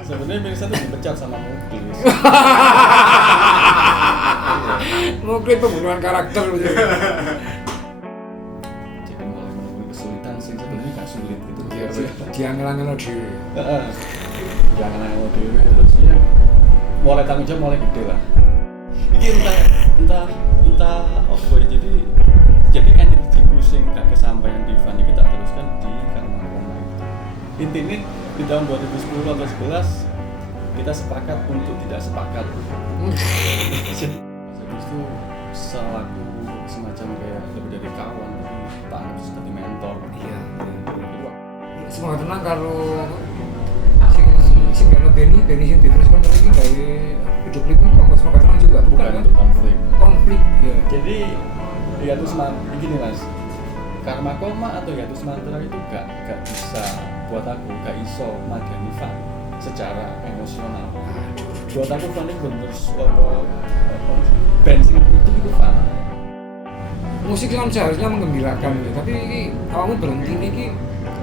Sebenarnya Mirsa tuh dipecat sama Muklis. Mungkin pembunuhan karakter gitu. Jadi mulai menemui kesulitan sih sebenarnya gak sulit gitu. Dia ngelang-ngelang dhewe. Heeh. Jangan nang dhewe terus ya. Mulai tanggung jawab mulai gede lah. Iki entah apa ya, jadi energiku sing gak kesampaian di Van iki tak teruskan di Karma Koma. Intinya di tahun 2010 atau 11 kita sepakat untuk tidak sepakat. Habis itu selaku semacam kayak lebih dari kawan, tak anggap seperti mentor. Iya. Jadi, Semoga tenang kalau sing gak Benny sing diteruskan lagi gawe video klip itu kok semoga tenang juga bukan kan? untuk konflik. Ya. Jadi hiatus begini mas, Karma Koma atau hiatus mantra itu gak bisa buat aku, gak iso madani Van secara emosional. Buat aku Van itu bener apa bensin itu Van. Musik kan seharusnya menggembirakan gitu, tapi kamu berhenti ini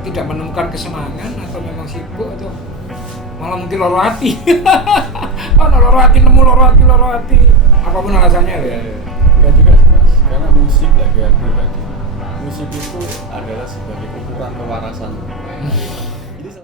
tidak menemukan kesenangan atau memang sibuk atau malah mungkin loro hati. Loro hati apapun alasannya ya. Enggak juga sih mas, karena musik lagi aku tadi. Musik itu adalah sebagai ukuran kewarasan. Jadi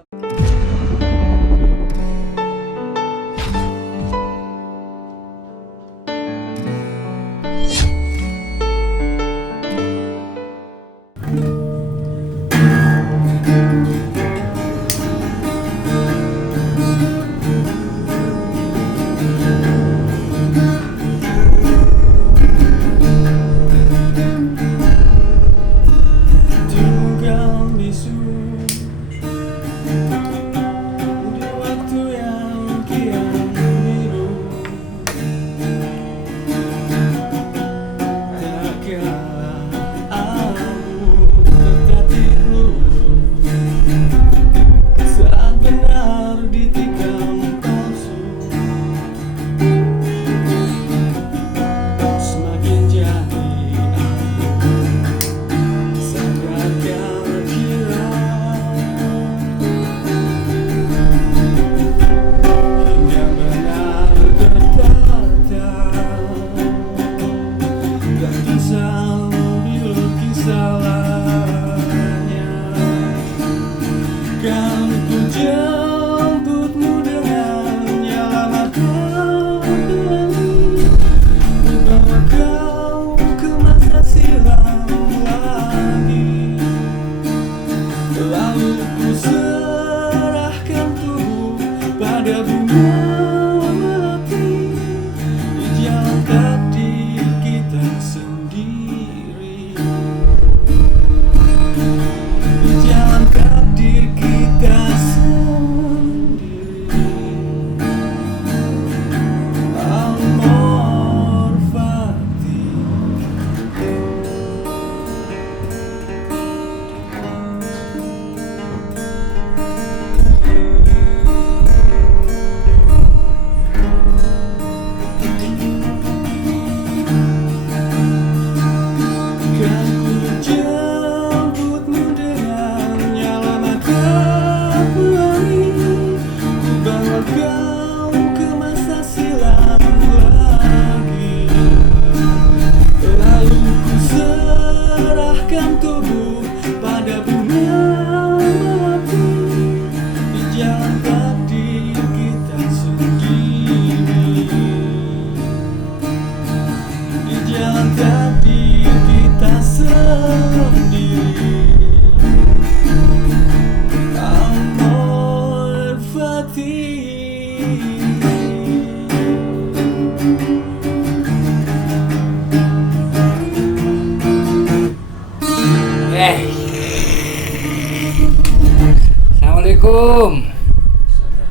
Assalamualaikum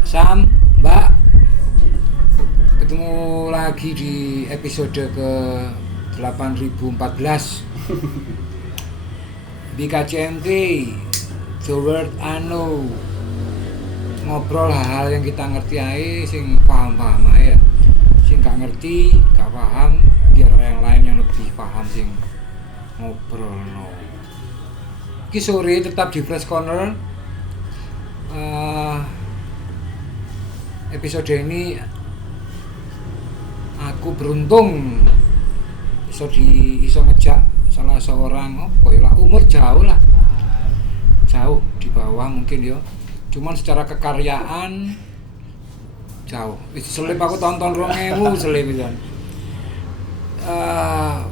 Sam, Mbak. Ketemu lagi di episode ke 8014 BKCMT The Word I Know. Ngobrol hal-hal yang kita ngerti aja, sing paham-paham aja. Sing gak ngerti, gak paham, biar yang lain yang lebih paham sing ngobrol no. Ki sore tetap di Fresh Corner. episode ini aku beruntung iso ngejak salah seorang umur jauh di bawah mungkin ya, cuman secara kekaryaan jauh. Selip aku tonton 2000 selip pisan.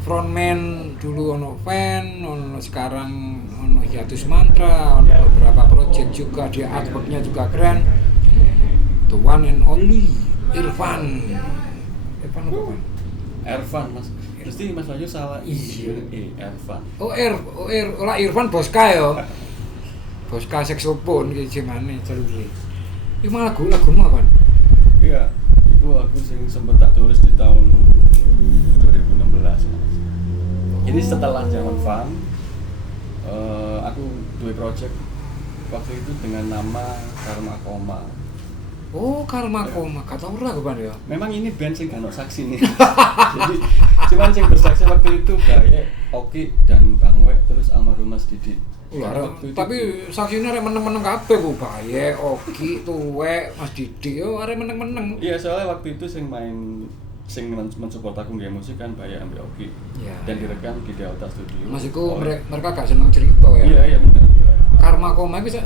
Frontman dulu ono fan, ono sekarang ono hiatus mantra, ono beberapa project juga, dia artworknya juga keren. The one and only Irfan apa kan? Irfan mas, mesti Mas Wahyu salah. Iya. Irfan. Olah Irfan Boska yo. Boska saksofon iki jenenge jalure. Iki malah lagu-lagumu apa? Iya, itu lagu sing sempet tak tulis di tahun 2016. Jadi setelah zaman Fun, aku dua project waktu itu dengan nama Karma Koma. Oh, Karma Koma, kata ora kapan ya? Memang ini band sing gak ono saksi nih. Jadi cuman sing bersaksi waktu itu Gaye, Oki dan Bang Wek terus almarhum Mas Didi. Tapi saksinya arek meneng-meneng kabeh ku, Baye, Oki, Tuwek, Mas Didi yo arek meneng-meneng. Iya, soalnya waktu itu sing mensupport aku nggak musik kan Baye ambil Oki. Ya, dan direkam di Delta Studio. Mas iku mereka gak seneng cerita ya. Iya benar. Karma Koma iku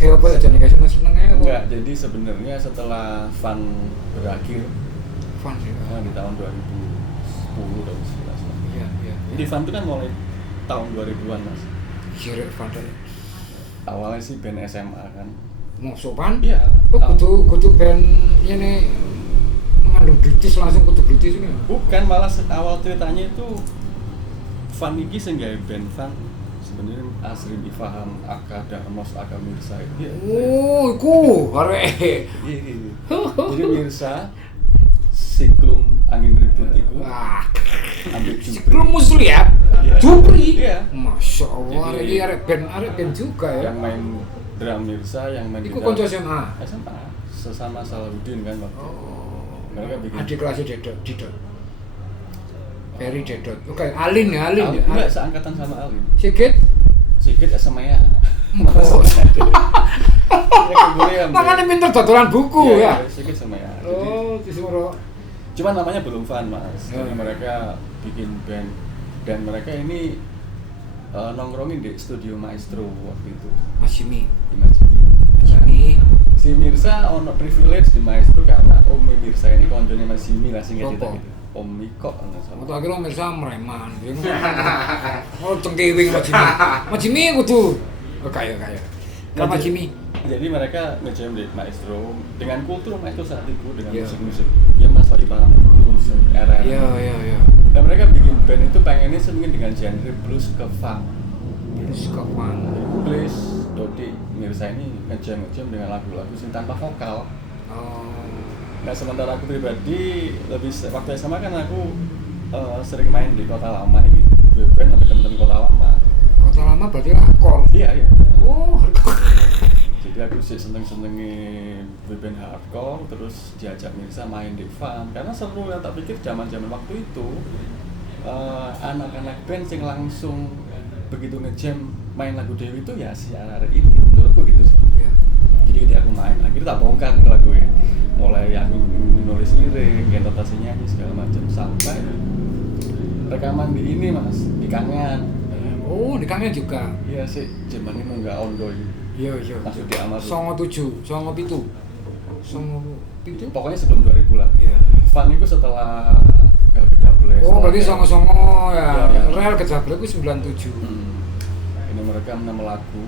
kayak apa aja nih guys, seneng-senengnya apa? Enggak, jadi sebenarnya setelah Fun berakhir Fun ya. di tahun 2010 atau 2011. Iya. Jadi Fun itu kan mulai tahun 2000-an mas. Kira Fun ya. Awalnya sih band SMA kan. Mau sopan? Iya. Kudu band ini mengandung British, langsung kudu British ini. Bukan, malah awal ceritanya itu Fun iki sing gawe band Fun. Sebenarnya Asrim Ifaham, Aka Darmos, Aka Mirsa itu. Oh, iku arek. Iya. Jadi Mirsa Siklum Angin Ribut itu Wah. ambil Jupri. Siklum Musli ya? Iya. Jupri? Iya. Masya Allah, Jadi, arek band juga ya? Yang main drum Mirsa, yang main Iku gitar konco SMA? SMA, sesama Salahuddin kan waktu itu. Mereka bikin Adik kelasnya Didot. Ferry Dedot. Oke, Alin ya. Enggak, seangkatan sama Alin. Sigit? Sigit SMA ya. Oh. Ya, Makanya pinter dodolan buku ya. Sigit sama ya. Oh, disuruh. Cuman namanya belum Fun mas. Ya. Jadi mereka bikin band dan mereka ini nongkrongin di studio Maestro waktu itu. Mas Jimmy. Jimmy. Si Mirsa ono privilege di Maestro karena Om Mirsa ini konconya Mas Jimmy lah sing cerita gitu. Om Miko enggak salah. Waktu akhirnya Mirsa mereman. Oh, cengkewing Mas Jimmy. Mas Jimmy kudu. Oh, kaya. Mas Jimmy. Jadi mereka nge-jam di Maestro dengan kultur Maestro saat itu dengan Yeah. musik-musik. Ya Mas lagi parang blues era. Iya. Dan mereka bikin band itu pengennya mungkin dengan genre blues ke funk. Terus ke fun. Please, Dodi Mirsa ini nge-jam dengan lagu-lagu sing tanpa vokal. Oh. Nah sementara aku pribadi lebih waktu SMA kan aku sering main di Kota Lama ini, dua band sama temen-temen Kota Lama. Kota Lama berarti hardcore. Iya. Oh, hardcore. Jadi aku sih seneng-senengin band hardcore, terus diajak Mirsa main di fun karena seru. Yang tak pikir zaman-zaman waktu itu anak-anak band yang langsung begitu nge-jam main lagu Dewi itu ya si arek ini menurutku gitu sih. Iya. Jadi ketika aku main akhirnya tak bongkar lagu ini. Mulai aku nulis lirik, notasi nyanyi segala macam sampai rekaman di ini mas, di Kangen. Oh, di Kangen juga. Iya sih, zaman ini nggak ondo ini. Iya. Masuk di Amar. 97, 97. Pokoknya sebelum 2000 lah. Iya. Fun itu setelah LBW. Oh, berarti songo-songo ya. Iya. Real kejablek itu 97. Ini mereka 6 lagu,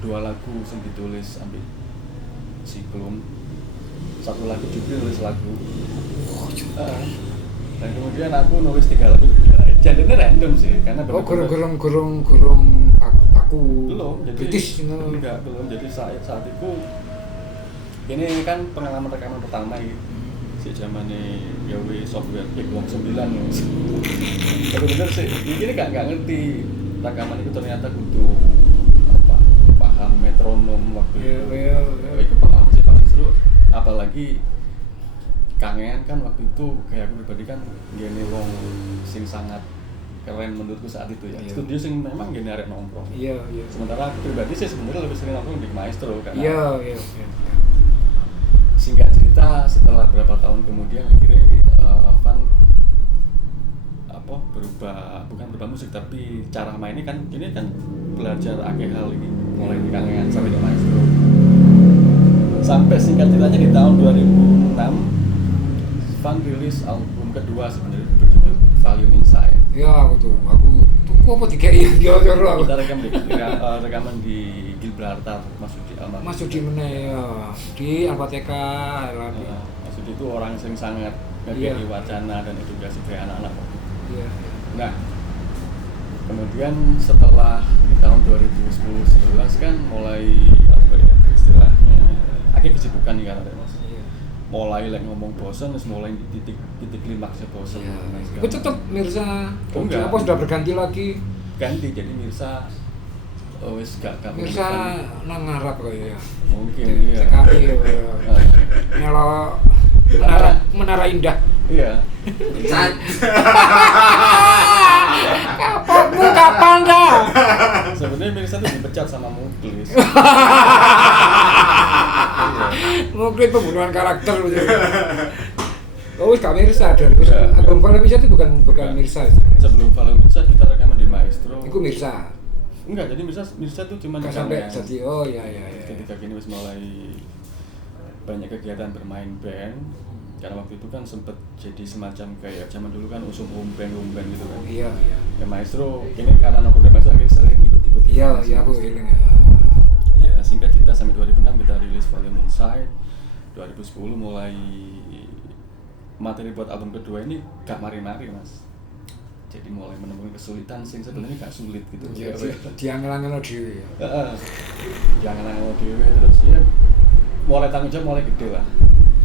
2 lagu yang ditulis ambil Siklum, 1 lagu Jupri nulis lagu. Dan kemudian aku nulis 3 lagu. Jadinya random sih, karena Oh, bener-bener- gurung baku. belum, jadi British enggak, belum. Jadi saat itu ini kan pengalaman rekaman pertama gitu. Si zamannya gawe software Pick 9 bener-bener sih ini gak ngerti rekaman itu ternyata butuh paham metronom waktu itu. Iya. Itu pengalaman sih paling seru, apalagi Kangen kan waktu itu kayak aku pribadi kan gini wong sing sangat keren menurutku saat itu ya. Iya. Studio sing memang gini arek nongkrong. Iya. Sementara aku pribadi sih sebenarnya lebih sering nongkrong di Maestro karena Iya. singkat cerita tahun kemudian akhirnya Van bukan berubah musik tapi cara mainnya kan ini kan belajar akeh hal ini mulai di kangen sampai di maestro sampai singkat ceritanya di tahun 2006 Van rilis album kedua sebenarnya berjudul Volume Inside. Ya aku tuh apa tiga iya aku. Kita rekaman di Gibraltar Masuk di mana ya di Alpateka lagi. Maksud itu orang yang sangat ngegeki wacana dan edukasi ke anak-anak. Iya. Nah, kemudian setelah di tahun 2010-11 kan mulai apa ya istilahnya akhirnya kesibukan nih kan Mas. Iya. Mulai ngomong bosan terus mulai di titik klimaksnya bosan. Iya. Itu tetap Mirsa. Oh, enggak. Apa sudah berganti lagi? Ganti jadi Mirsa wis gak Mirsa nang ngarap kaya ya. Mungkin iya. TKI ya. Melo menara indah. Iya. Kapan dah? Sebenarnya Mirsa tuh dipecat sama Muklis. Muklis pembunuhan karakter gitu. Oh, gak Mirsa dari album Volume Inside itu bukan Mirsa. Sebelum Volume Inside kita rekaman di Maestro. Itu Mirsa. Enggak, jadi Mirsa tuh cuma gak sampai jadi. Oh iya. Ketika kini wis mulai banyak kegiatan bermain band. Karena waktu itu kan sempet jadi semacam kayak zaman dulu kan usum band gitu kan. Iya. Ya Maestro ini karena aku udah masuk akhirnya sering ikut. Iya aku healing ya. Ya singkat cerita sampai 2006 kita rilis Volume Inside. 2010 mulai materi buat album kedua ini gak mari-mari Mas. Jadi mulai menemukan kesulitan sing sebenarnya gak sulit gitu. Diangel-angel dhewe ya. Diangel-angel dhewe terus ya mulai tanggung jawab mulai gede lah.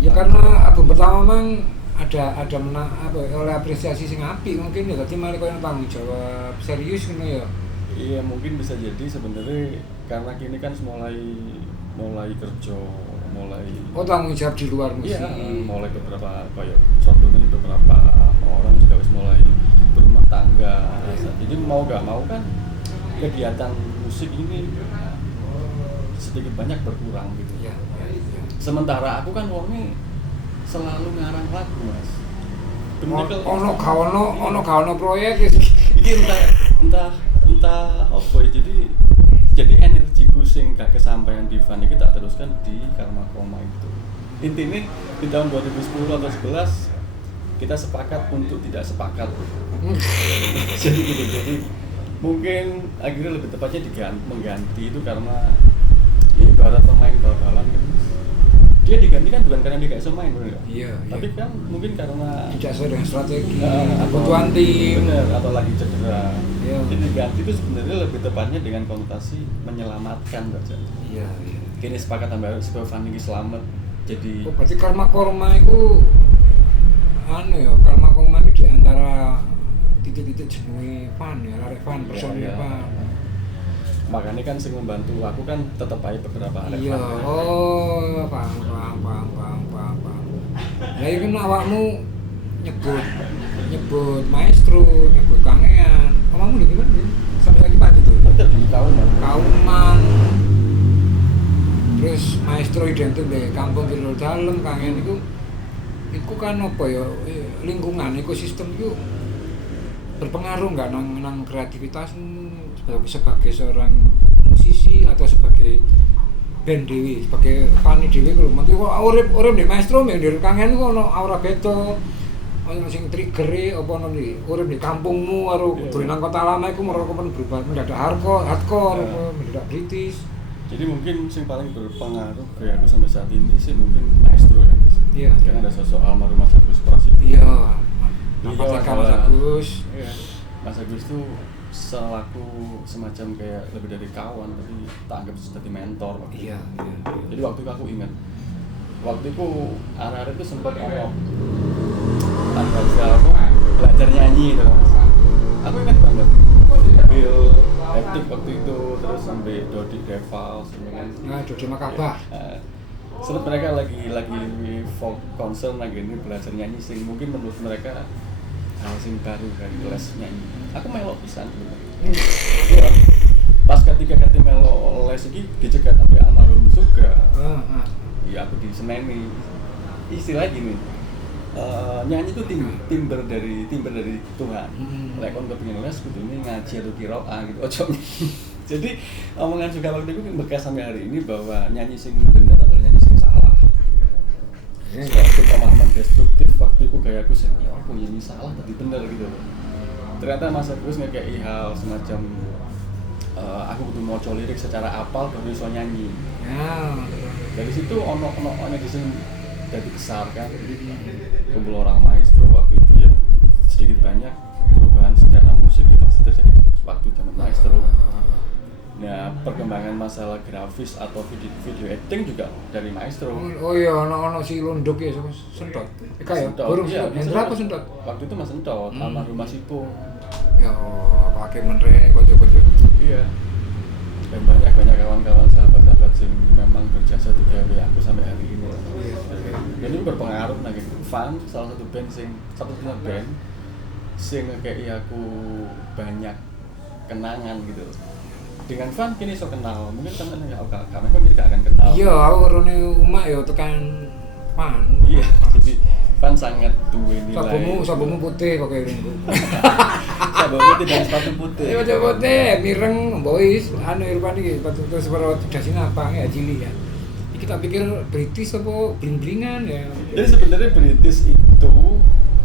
Ya karena album pertama memang ada oleh apresiasi sing apik mungkin ya dadi malah koyo tanggung jawab serius ngono ya. Iya mungkin bisa jadi sebenarnya karena kini kan mulai kerja tanggung jawab di luar musik. Iya, mulai beberapa kayak contohnya ini beberapa orang juga harus mulai berumah tangga. Jadi mau gak mau kan kegiatan musik ini sedikit banyak berkurang gitu. Iya. Sementara aku kan wongnya selalu ngarang lagu Mas. Ono gak ono proyek iki entah apa ya jadi energiku sing gak kesampaian di Van iki tak teruskan di Karma Koma itu. Intinya di tahun 2010 atau 11 kita sepakat untuk tidak sepakat. Jadi gitu. Jadi mungkin akhirnya lebih tepatnya mengganti itu karena ya ibarat pemain bal-balan gitu. Dia diganti kan bukan karena dia gak bisa main bener. Iya. Tapi kan mungkin karena tidak sesuai dengan strategi kebutuhan tim bener atau lagi cedera. Iya. Jadi diganti itu sebenarnya lebih tepatnya dengan konotasi menyelamatkan saja. Iya. Kini sepakat tambah supaya Van ini selamat. Jadi berarti Karma Koma itu Karma Koma itu di antara titik-titik jenuh Van ya, arek Van personil Van. Makanya kan sing membantu aku kan tetap aja beberapa arek Van. Iya, paham. Lah iki kan awakmu nyebut maestro, nyebut kangean. Omahmu di mana ya? Sampai lagi mati tuh. Tetep di Kauman. Terus maestro identik deh kampung Kidul Dalem, kangean iku kan apa ya lingkungan ekosistem itu berpengaruh nggak nang kreativitasmu sebagai seorang musisi atau sebagai band dewi, sebagai Fanny dewi lho. Mesti kok urip di maestro mbek di kangen kok ono aura beda. Ono sing triggere apa ono iki urip di kampungmu karo dolen nang kota lama iku mereka berubah mendadak hardcore, mendadak British. Jadi mungkin yang paling berpengaruh kayak aku sampai saat ini sih mungkin maestro ya. Iya. Karena ada sosok almarhum Mas Agus Prasetyo. Iya. Mas Agus. Iya. Mas Agus tuh selaku semacam kayak lebih dari kawan tapi tak anggap seperti mentor waktu Iya. Jadi waktu itu aku ingat waktu itu anak-anak itu sempat belajar nyanyi itu Mas. Aku ingat banget Bill Heptik waktu itu terus sampai Dodi Devals Dodi Makabah. Sebut mereka lagi folk concern lagi ini belajar nyanyi sing mungkin menurut mereka hal sing baru dari kelas nyanyi. Aku melok pisan ya. Pas ketika melo les iki dicegat sampai almarhum Suga. Ya aku diseneni. Istilah gini. nyanyi itu timber dari Tuhan. Lek kon kepengin les kudune ngaji atau qiraah gitu. Ojo. Jadi omongan juga waktu itu bekas sampai hari ini bahwa nyanyi sing bener adalah nyanyi sing salah. Suatu pemahaman destruktif waktu itu kayak aku sih, aku nyanyi salah tapi bener gitu. Ternyata Mas Agus ngekei hal semacam aku butuh maca lirik secara apal baru bisa nyanyi. Dari situ ono di sini jadi besar kan. Kumpul orang maestro waktu itu ya sedikit banyak perubahan secara musik ya pasti terjadi waktu zaman maestro. Nah, perkembangan masalah grafis atau video editing juga dari maestro. Oh iya, ono si Lunduk ya, Sentot. Kayak burung ya, Hendra apa Sentot? Waktu itu Mas Sentot, almarhum Mas Ipung. Ya, pakai menre kocok-kocok. Iya. Dan banyak kawan-kawan sahabat-sahabat yang memang berjasa di gawe aku sampai hari ini. Dan itu berpengaruh nah gitu. Fun, salah satu band satu-satunya band sing ngekei aku banyak kenangan gitu. Dengan Fun kini so kenal, mungkin temen yang gak jadi gak akan kenal. Iya, aku karena umak ya tekan Fun. Iya, jadi Fun sangat duwe nilai. Sabumu putih pakai ringku. Sabu putih dan sepatu putih. Iya, sepatu putih, mireng, boys. Anu Irfan iki sepatu seperti dasin apa ya cili ya. Kita pikir British apa bling-blingan ya. Jadi sebenarnya British itu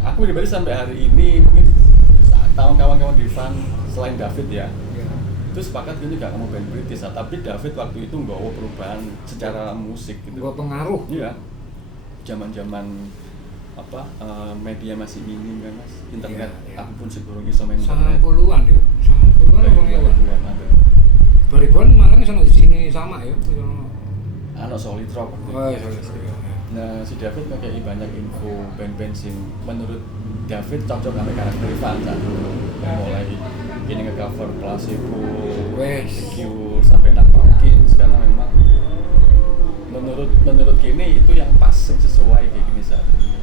aku pribadi sampai hari ini mungkin kawan-kawan di Fun selain David ya. Itu sepakat ini gak mau band British, tapi David waktu itu nggawa perubahan secara musik gitu. Nggawa pengaruh. Iya. Zaman-zaman media masih minim kan Mas. Internet aku pun sebelum iso main internet. 90-an ya. 90-an apa ya? 2000-an malah sono di sini sama ya. Ano Solid Rock. Oh, Solid Rock. Nah, si David ngekei banyak info band-band sing menurut David cocok sama karakter Fun saat itu. Mulai ini nge-cover Placebo, The Cure sampai Nat Pumpkin karena memang menurut kini itu yang pas sesuai kayak gini saat ini.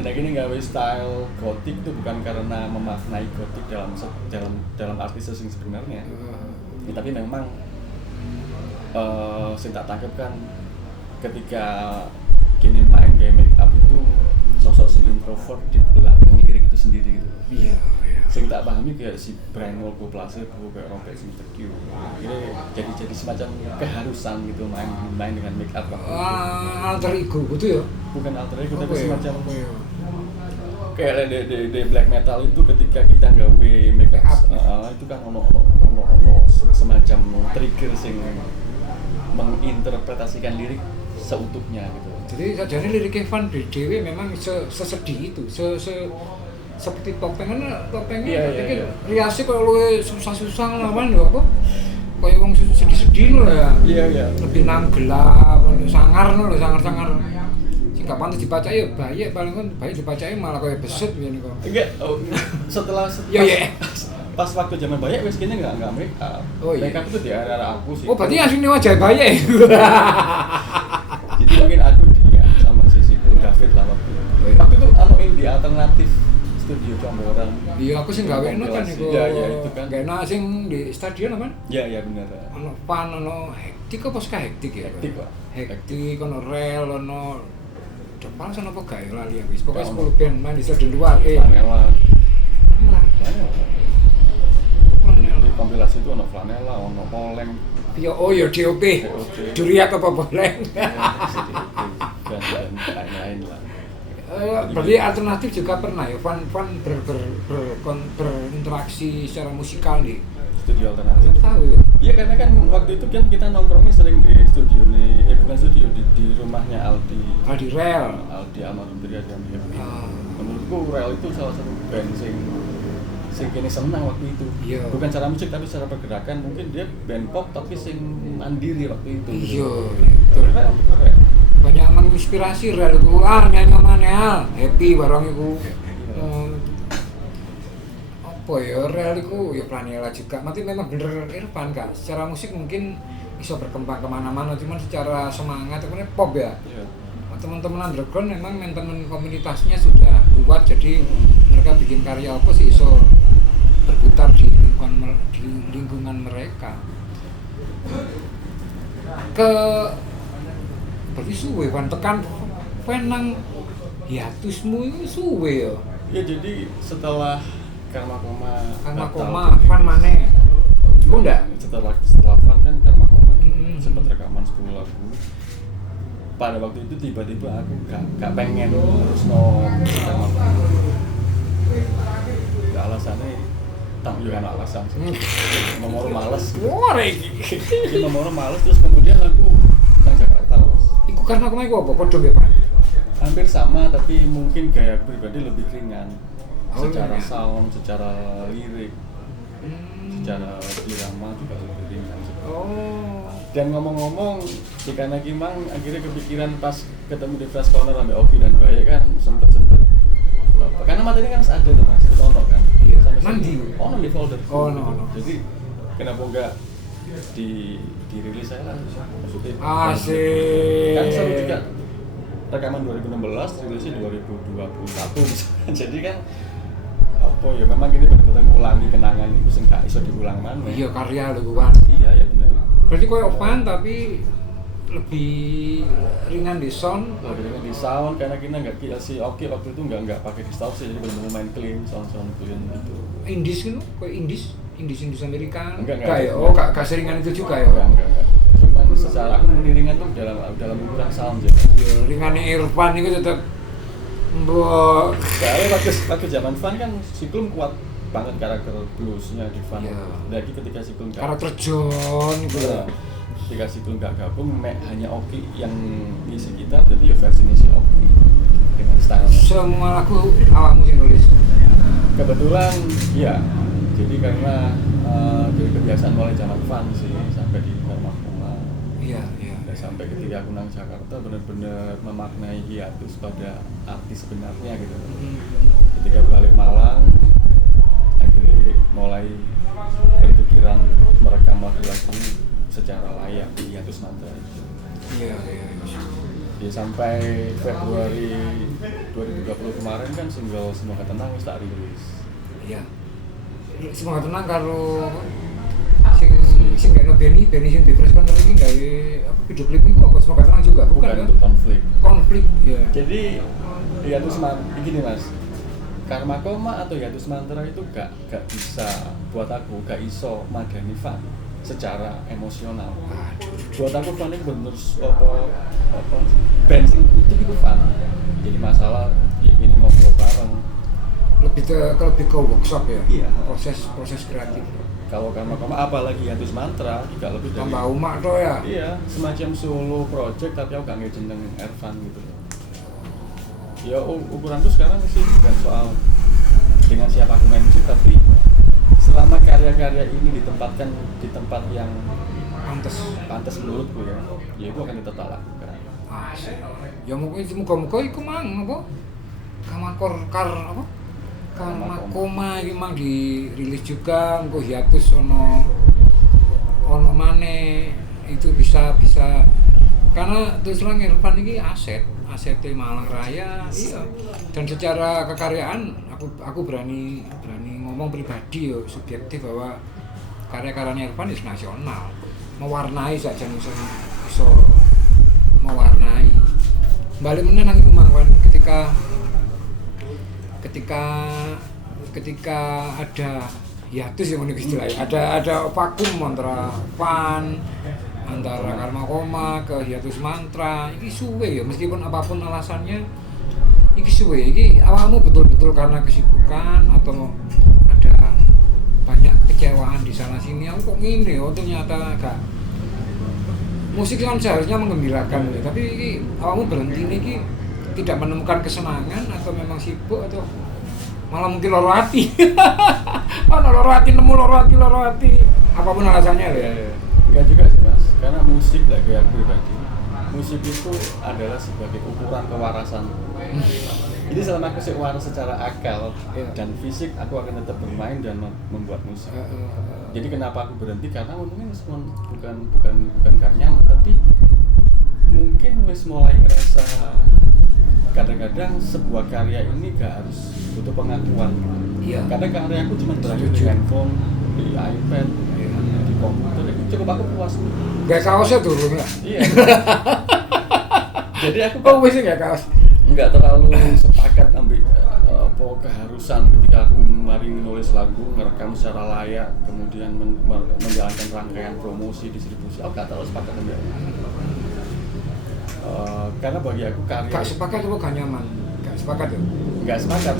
Dan gini gawe style gotik itu bukan karena memaknai gotik dalam arti sing sebenarnya. Ya, tapi memang sing tak tangkap kan ketika kini main game make up itu sosok si introvert di belakang lirik itu sendiri gitu. Iya. Sing tak pahami kayak si Brian Molko Placebo kayak Robert Smith Q. Ini jadi semacam keharusan gitu main dengan make up. Alter ego gitu ya? Bukan alter ego tapi semacam kayak di black metal itu ketika kita gawe make up itu kan ono semacam trigger sing menginterpretasikan lirik seutuhnya gitu. Jadi sajane lirik Evan Dewi memang sesedih itu, seperti topengnya pikir riasi kalau lu susah-susah lawan lho apa? Kayak wong sedih-sedih lho ya. Iya. Lebih nang gelap, sangar lho, sangar-sangar. Sing gak pantes dibaca ya bayi paling kan bayi dibacain malah kayak besut ngene kok. Enggak, setelah pas waktu zaman bayi wis kene enggak make up. Make up itu di area aku sih. Oh, berarti aslinya wajah bayi. Jadi mungkin aku dia sama si David lah waktu itu. Waktu itu indie alternatif studio Camboran. Iya, aku sing gawekno kan iku. Iya, itu kan. Gawekno sing di stadion apa? Iya, benar. Ono pan, ono hektik apa hektik ya? Hektik, Pak. Hektik, ono rel, ono depan sana apa gawe lali wis. Pokoke 10 band main di stadion luar. Flanela. Flanela. Di kompilasi itu ono Flanela, ono Oleng. Iya, DOP. Duriat apa boleh. Dan lain-lain lah. Berarti alternatif juga pernah ya, Fun berinteraksi secara musikal di studio alternatif. Tahu ya? Iya karena kan waktu itu kan kita nongkrongnya sering di studio bukan studio di rumahnya Aldi Rel. Aldi almarhum dan Happy. Menurutku Rel itu salah satu band sing kini senang waktu itu. Iya. Bukan secara musik tapi secara pergerakan mungkin dia band pop tapi sing mandiri waktu itu. Iya. Keren. Banyak menginspirasi Rel iku nyanyi mana Happy barang iku. Apa ya Rel iku ya Flanela juga. Mati memang bener Irfan Kak. Secara musik mungkin bisa berkembang kemana-mana cuman secara semangat itu kan pop ya. Iya. Teman-teman underground memang maintenance komunitasnya sudah kuat jadi mereka bikin karya apa sih iso berputar di lingkungan mereka. Berarti suwe kan tekan penang hiatusmu itu suwe ya. Ya jadi setelah Karma Koma Fan maneh. Oh enggak? Setelah Fan kan Karma Koma sempat Mm-hmm. rekaman 10 lagu. Pada waktu itu tiba-tiba aku gak pengen terus no Karma Koma. Alasannya tak juga ada alasan sih. Nomor males. Wah iki. Jadi nomor males terus kemudian aku nang Jakarta Mas. Iku karena aku apa? Padha mbek Pan. Hampir sama tapi mungkin gaya pribadi lebih ringan. Oh, Secara iya. sound, secara lirik, secara irama juga lebih ringan. Oh. Dan ngomong-ngomong, di Kana Kimang akhirnya kepikiran pas ketemu di Flash Corner sama Oki dan Baye kan sempet karena materi kan ada tuh Mas, itu ono kan. Iya. Sampai Mandi? ono di folder. Oh, no. Jadi kenapa enggak dirilis saya lah maksudnya. Asik. Kan seru juga rekaman 2016, rilisnya 2021 misalkan. Jadi kan apa ya memang ini benar-benar ngulangi kenangan itu sing gak iso diulang maneh. Iya karya lho Pan. Iya ya benar. Berarti koyo Pan tapi lebih ringan di sound. Dengan di sound karena kita nggak si Oki waktu itu nggak pakai distorsi jadi benar-benar main clean sound clean gitu. Indies gitu, koyo Indies Amerika. Enggak. Kayak gak seringan itu juga ya. Enggak. Cuman secara aku meniringan tuh dalam ukuran sound ya. Ya ringane Irfan itu tetep mbok. Soalnya waktu zaman Fun kan Siklum kuat banget karakter bluesnya di Fun. Iya. Lagi ketika Siklum Karakter John gitu Iya. ya. Ketika Siklum nggak gabung, hanya Oki yang ngisi gitar, jadi ya versi si Oki dengan style. Semua lagu awakmu sing nulis. Kebetulan ya, jadi karena dari kebiasaan mulai zaman Fun sih sampai di Karma Koma. Iya. Dan sampai ketika aku nang Jakarta benar-benar memaknai hiatus pada arti sebenarnya gitu. Ketika balik Malang, akhirnya mulai berpikiran merekam lagu secara layak di hiatus mantra itu. Iya. Ya sampai Februari 2020 kemarin kan single Semoga Tenang wis tak rilis. Iya. Semoga tenang karo sing gak Benny sing di Fresh Corner iki gawe apa video klip iku apa semoga tenang juga bukan ya? Untuk Konflik ya. Jadi hiatus mantra begini Mas. Karma Koma atau hiatus mantra itu gak bisa buat aku gak iso madani Fun secara emosional. Buat aku Fun itu bener apa bensin itu Fun. Jadi masalah ya gini ngobrol bareng. Lebih ke workshop ya. Iya. Proses kreatif. Kalau Karma Koma apalagi hiatus mantra juga lebih dari Tambah umak to ya. iya semacam solo project tapi aku gak ngejeneng Ervan gitu. Ya ukuranku sekarang sih bukan soal dengan siapa aku main musik tapi selama karya-karya ini ditempatkan di tempat yang pantas menurutku ya itu akan tetap lakukan. Ya muga-muga iku mang apa? Karma Koma iki mang dirilis juga engko hiatus ono maneh itu bisa karena terus terang Irfan ini aset Malang Raya iya dan secara kekaryaan aku berani ngomong pribadi yo subjektif bahwa karya-karyanya Irfan itu nasional mewarnai saja iso mewarnai balik meneh nang iku Mang ketika ada hiatus yang unik istilahnya ada vakum antara Fun antara Karma Koma ke hiatus mantra ini suwe ya meskipun apapun alasannya ini suwe ini awalmu betul-betul karena kesibukan atau ada banyak kekecewaan di sana sini aku kok gini oh ternyata agak musik kan seharusnya menggembirakan ya tapi ini awalmu berhenti ini tidak menemukan kesenangan atau memang sibuk atau malah mungkin loro hati loro hati apapun alasannya ya. Enggak juga sih Mas, karena musik lagi aku pribadi musik itu adalah sebagai ukuran kewarasan. Jadi selama aku waras secara akal dan fisik aku akan tetap bermain dan membuat musik. Jadi kenapa aku berhenti karena mungkin bukan gak nyaman tapi mungkin wis mulai ngerasa kadang-kadang sebuah karya ini gak harus butuh pengakuan. Iya. Kadang karya aku cuma berakhir di handphone, di iPad, di komputer, cukup aku puas. Gak kaosnya turun lah. Iya. Jadi aku wis gak kaos. nggak terlalu sepakat ambil apa keharusan ketika aku mari nulis lagu, ngerekam secara layak, kemudian menjalankan rangkaian promosi, distribusi. Aku nggak terlalu sepakat ambil. Karena bagi aku karya. Gak sepakat atau gak nyaman? Gak sepakat ya? Nggak sepakat,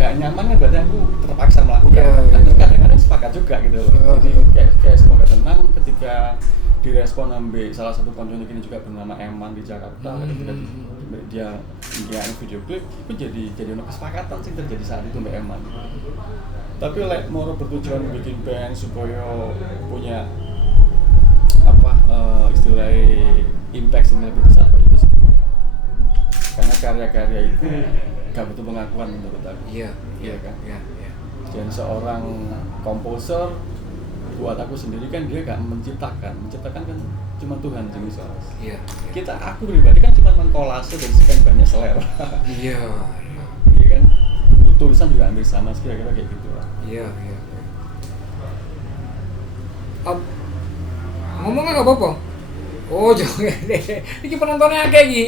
gak nyaman kan berarti aku terpaksa melakukan. Yeah, tapi yeah. kadang-kadang sepakat juga gitu loh. Jadi kayak semoga tenang ketika direspon ambil salah satu konten ini juga bernama Eman di Jakarta, ketika dia video klip itu jadi ono kesepakatan sih terjadi saat itu Mbak Eman. Tapi mau bertujuan bikin band supaya punya apa istilahnya impact yang lebih besar bagi itu semua. Karena karya-karya itu gak butuh pengakuan menurut aku. Iya kan. Iya. Dan seorang komposer buat aku sendiri kan dia gak menciptakan kan cuma Tuhan yang bisa. Iya. Aku pribadi kan cuma mengkolase dari sekian banyak selera. Iya. Iya kan. Tulisan juga hampir sama, kira-kira kayak gitu lah. Iya. Ngomongnya gak apa-apa. Oh, jangan. Ini penontonnya akeh iki.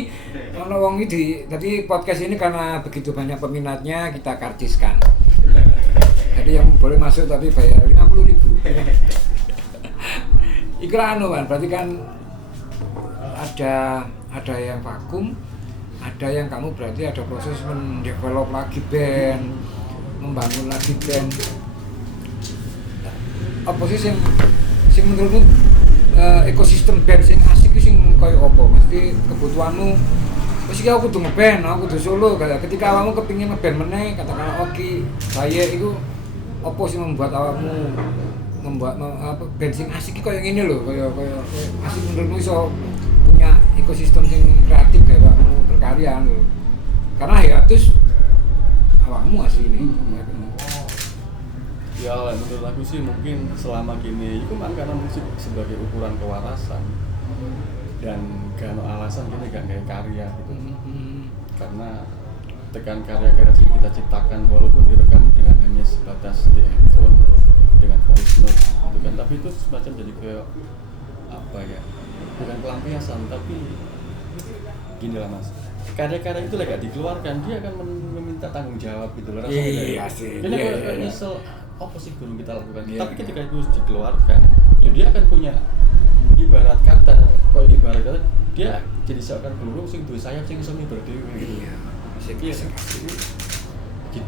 Ono wong iki tadi podcast ini karena begitu banyak peminatnya kita karciskan. Jadi yang boleh masuk tapi bayar 50.000. Iklan kan, berarti kan ada yang vakum, ada yang kamu berarti ada proses mendevelop lagi band, membangun lagi band. Apa sih sing menurutmu ekosistem band sing asik sing koyo apa? Mesti kebutuhanmu wis iki aku kudu ngeband, aku kudu solo. Ketika awakmu kepengin ngeband meneh, katakanlah oke, saya iku apa sih membuat awakmu membuat band sing asik iki koyo ngene lho, koyo asik menurutmu iso punya ekosistem sing kreatif kayak awakmu berkarya lho. Karena hiatus awakmu asli ini. Ya menurut aku sih mungkin selama gini itu kan karena musik sebagai ukuran kewarasan dan gak ada alasan gini gak kayak karya gitu. Karena tekan karya-karya yang kita ciptakan walaupun direkam dengan hanya sebatas di handphone dengan voice note gitu kan, tapi itu semacam jadi kayak apa ya, bukan pelampiasan tapi gini lah mas, karya-karya itu gak dikeluarkan dia akan meminta tanggung jawab gitu loh rasanya. Iya sih. Jadi kalau nyesel apa sih guru kita lakukan, tapi ketika itu dikeluarkan ya dia akan punya ibarat kata dia jadi seakan burung sing duwe sayap sing iso berdiri gitu. Iya.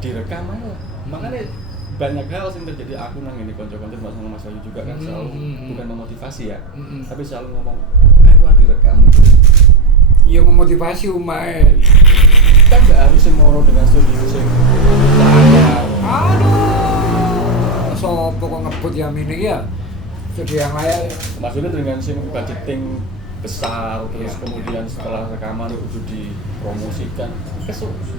Direkam aja. Makanya banyak hal yang terjadi aku nang ini konco-konco Mas Wahyu juga kan selalu bukan memotivasi ya, tapi selalu ngomong ayo direkam. Iya memotivasi umae. Kan gak harus semoro dengan studio sing sopo kok ngebut ya ini ya studio yang layak. Maksudnya dengan sing budgeting besar terus kemudian setelah rekaman itu dipromosikan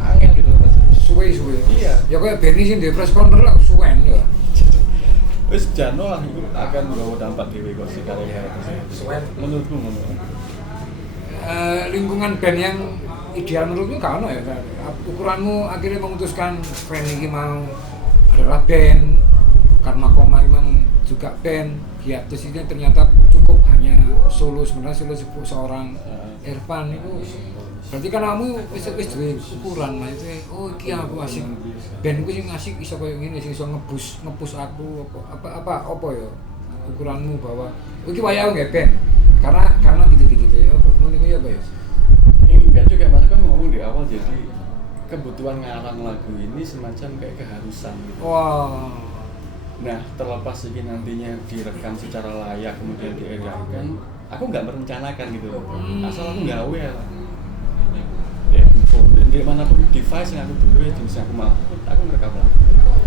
angin gitu mas. Suwe. Iya. Ya kayak Benny sing di press corner lah suwen ya. Wis jano lah itu akan nggawa dampak dhewe kok si karya suwen. Menurutku ngono. Lingkungan band yang ideal menurutmu gak ono ya? Ukuranmu akhirnya memutuskan band ini mau adalah band karena koma memang juga band hiatus ini ternyata cukup hanya solo, sebenarnya solo seorang Irfan itu berarti kan kamu wis duwe ukuran maksudnya oh iki aku asik bandku sing asik iso koyo ngene sing iso ngebus aku apa ya ukuranmu bahwa iki wayah nggak band karena gitu ya ngono iku ya apa ya enggak juga mas kan ngomong di awal jadi kebutuhan ngarang lagu ini semacam kayak keharusan gitu. Wow. Nah, terlepas ini nantinya direkam secara layak kemudian diedarkan, aku nggak merencanakan gitu loh. Asal aku gawe ya. Ya, dan dimanapun device yang aku beli, jenis yang aku mau, aku ngerekam lagu.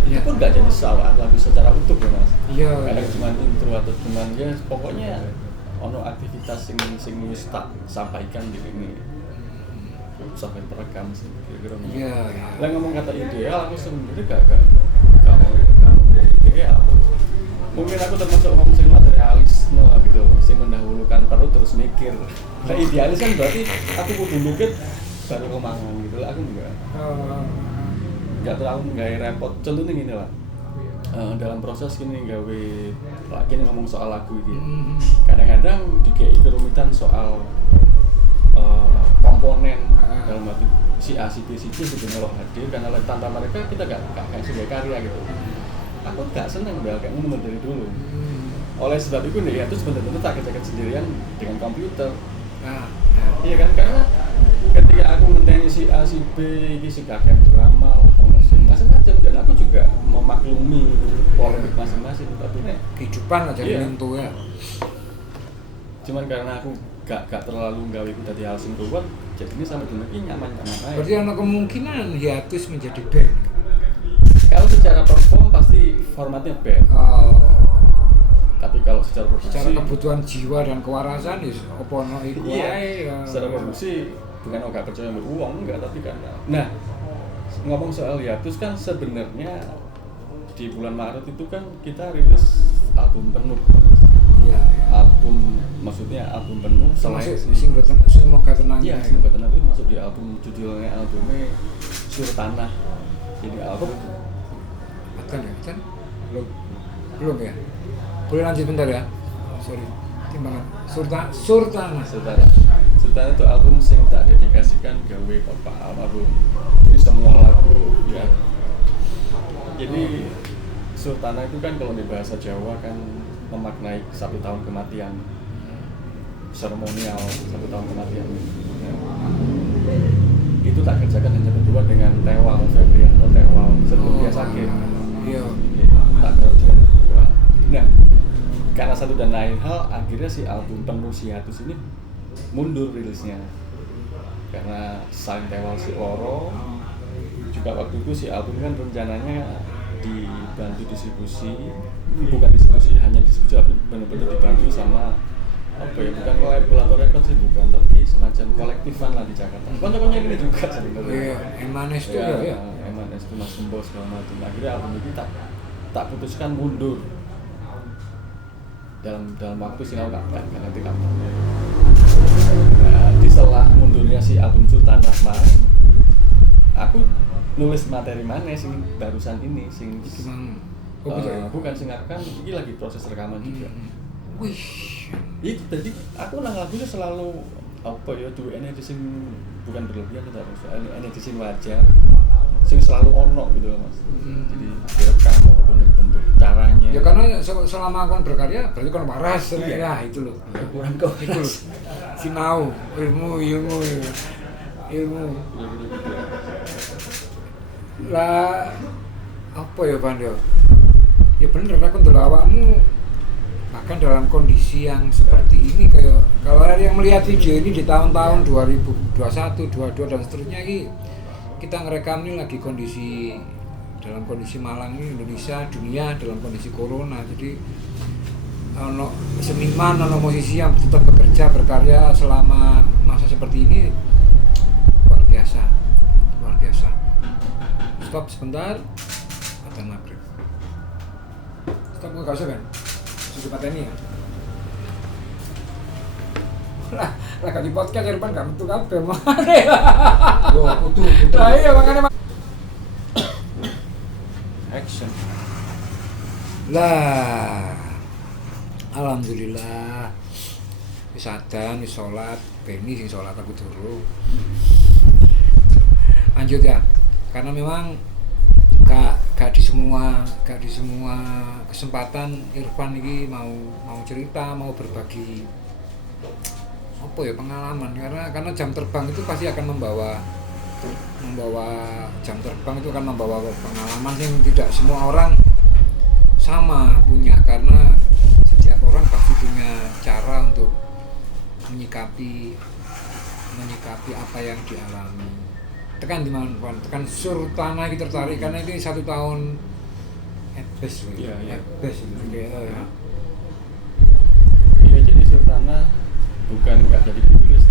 Itu pun nggak jadi salah lagu secara utuh ya mas. Iya. Kadang cuma intro atau cuma ya pokoknya ono aktivitas sing wis tak sampaikan di ini. Sampai terekam sih kira-kira. Iya. Lah ngomong kata ideal, aku sebenarnya gak ya, mungkin aku termasuk orang sing materialisme gitu, sing mendahulukan perut terus mikir. Nah idealis kan berarti aku kudu mikir baru kemangan gitu, aku enggak terlalu nggak repot. Contohnya gini lah, dalam proses gini gawe, kini ngomong soal lagu ini, kadang-kadang dikei kerumitan soal komponen dalam arti si A, si B, si C sudah melok hadir karena tanpa mereka kita gak sebagai karya gitu. Aku gak seneng kayak ngono dari dulu. Oleh sebab itu nih itu sebenarnya tak kerjakan sendirian dengan komputer. Iya kan, karena ketika aku ngenteni si A, si B, ini si kakek drama, macam-macam, dan aku juga memaklumi polemik masing-masing, tapi nih kehidupan aja menentu ya. Cuman karena aku gak terlalu gawe itu dari hal sing ruwet, jadi ini sampai dulu ini nyaman-nyaman aja. Berarti ada kemungkinan hiatus menjadi band. Kalau secara perform pasti formatnya band. Tapi kalau secara produksi, kebutuhan jiwa dan kewarasan ya apa ono iku wae. Secara produksi bukan gak percaya sama uang enggak, tapi karena ngomong soal hiatus kan sebenarnya di bulan Maret itu kan kita rilis album penuh. Iya. Album maksudnya album penuh selain Semoga Tenang. Iya, Semoga Tenang itu masuk di album, judulnya albumnya Sur Tanah. Jadi album kan? Belum ya? Boleh lanjut bentar ya? Sorry, timbangan. Surtanah itu album yang tak dedikasikan gawe Bapak almarhum. Ini semua lagu ya. Jadi Surtanah itu kan kalau di bahasa Jawa kan memaknai 1 tahun kematian, seremonial 1 tahun kematian. Ya. Itu tak kerjakan hanya berdua dengan Tewal Febrianto Tewal sebelum dia sakit. Iya. Tak kerjakan berdua. Nah, karena satu dan lain hal, akhirnya si album penuh si hiatus ini mundur rilisnya karena saling Tewal si loro. Juga waktu itu si album kan rencananya dibantu distribusi, bukan distribusi hanya distribusi, tapi benar-benar dibantu sama apa ya, bukan kolaborator record sih, bukan, tapi semacam kolektifan lah di Jakarta. Pokoknya ini juga sebenarnya. Iya, Emanes itu ya. Emanes itu Mas Gembos segala macam. Akhirnya album ini tak putuskan mundur dalam waktu sih nggak nanti kapan. Nah, di setelah mundurnya si album Surtanah kemarin, aku nulis materi mana sing barusan ini sing bukan sing aku kan ini lagi proses rekaman juga. Wih, itu tadi aku nang lagunya selalu apa ya, duwe energi sing bukan berlebihan, tapi energi sing wajar, sing selalu ono gitu loh Mas. Jadi direkam apapun bentuk caranya. Ya karena selama aku berkarya berarti kan waras. Iya. Ya itu loh. Kurang kok itu loh. Sinau ilmu. Lah apa ya Bando? Ya bener aku ndelok awakmu bahkan dalam kondisi yang seperti ini, kayak kalau ada yang melihat video ini di tahun-tahun 2021, 22 dan seterusnya ini, kita ngerekam ini lagi dalam kondisi Malang ini, Indonesia, dunia dalam kondisi corona. Jadi ono seniman, ono musisi yang tetap bekerja, berkarya selama masa seperti ini luar biasa. Stop sebentar, adzan maghrib. Stop nggak usah kan? Sudah pateni ya. Lah di podcast Irfan gak metu kabeh makane. Yo kudu. Lah iya makane. Action. Lah alhamdulillah wis adzan, wis salat, Beni sing salat aku durung. Lanjut ya. Karena memang gak di semua kesempatan Irfan ini mau cerita, mau berbagi apa ya pengalaman, karena jam terbang itu pasti akan membawa jam terbang itu akan membawa pengalaman yang tidak semua orang sama punya, karena setiap orang pasti punya cara untuk menyikapi apa yang dialami. Tekan di mana Pan? Tekan Surtanah kita tertarik karena ini 1 tahun Ebes gitu. Iya. Ebes gitu kayak. Iya, jadi Surtanah bukan enggak jadi ditulis.